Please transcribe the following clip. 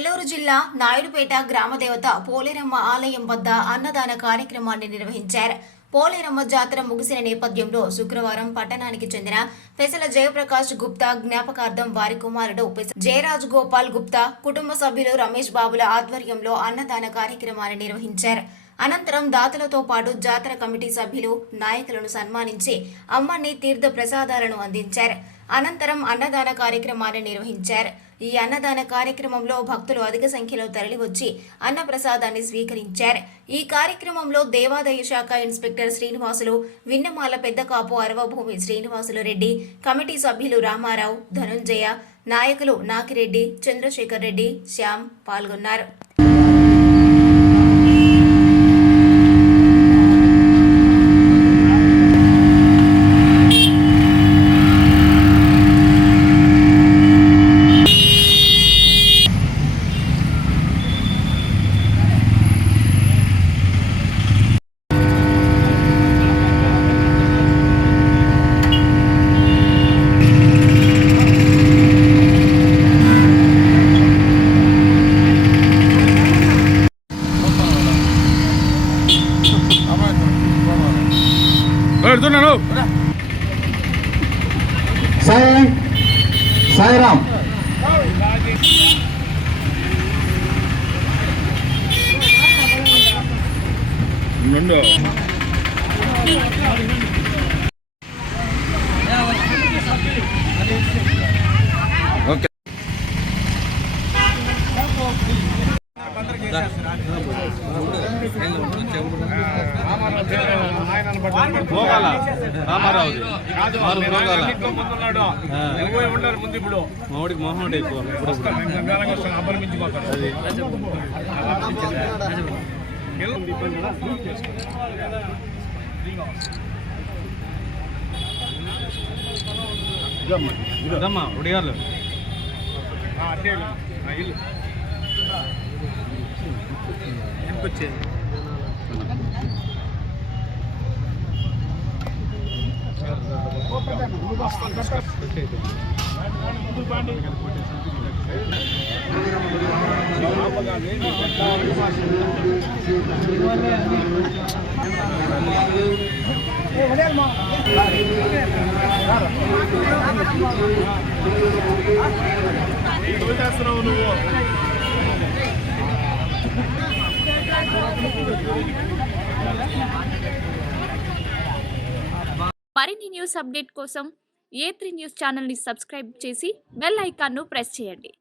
నెల్లూరు జిల్లా నాయుడుపేట గ్రామదేవత పోలేరమ్మ ఆలయం వద్ద అన్నదాన కార్యక్రమాన్ని నిర్వహించారు. పోలేరమ్మ జాతర ముగిసిన నేపథ్యంలో శుక్రవారం పట్టణానికి చెందిన పెసల జయప్రకాష్ గుప్తా జ్ఞాపకార్థం వారి కుమారుడు జయరాజ్ గోపాల్ గుప్తా కుటుంబ సభ్యులు రమేష్ బాబుల ఆధ్వర్యంలో అన్నదాన కార్యక్రమాన్ని నిర్వహించారు. అనంతరం దాతలతో పాటు జాతర కమిటీ సభ్యులు నాయకులను సన్మానించి అమ్మని తీర్థ ప్రసాదాలను అందించారు. అనంతరం అన్నదాన కార్యక్రమాన్ని నిర్వహించారు. ఈ అన్నదాన కార్యక్రమంలో భక్తులు అధిక సంఖ్యలో తరలివచ్చి అన్నప్రసాదాన్ని స్వీకరించారు. ఈ కార్యక్రమంలో దేవాదాయ శాఖ ఇన్స్పెక్టర్ శ్రీనివాసులు, విన్నమాల పెద్దకాపు అరవభూమి శ్రీనివాసులు రెడ్డి, కమిటీ సభ్యులు రామారావు, ధనుంజయ, నాయకులు నాకిరెడ్డి, చంద్రశేఖర్ రెడ్డి, శ్యామ్ పాల్గొన్నారు. సాయిరామ్ ఓకే మామిడికి మొహం ఎక్కువ ఉడిగారు వచ్చేది నువ్వు మరిన్ని న్యూస్ అప్డేట్ కోసం A3 న్యూస్ ఛానల్ ని సబ్స్క్రైబ్ చేసి బెల్ ఐకాన్ ను ప్రెస్ చేయండి.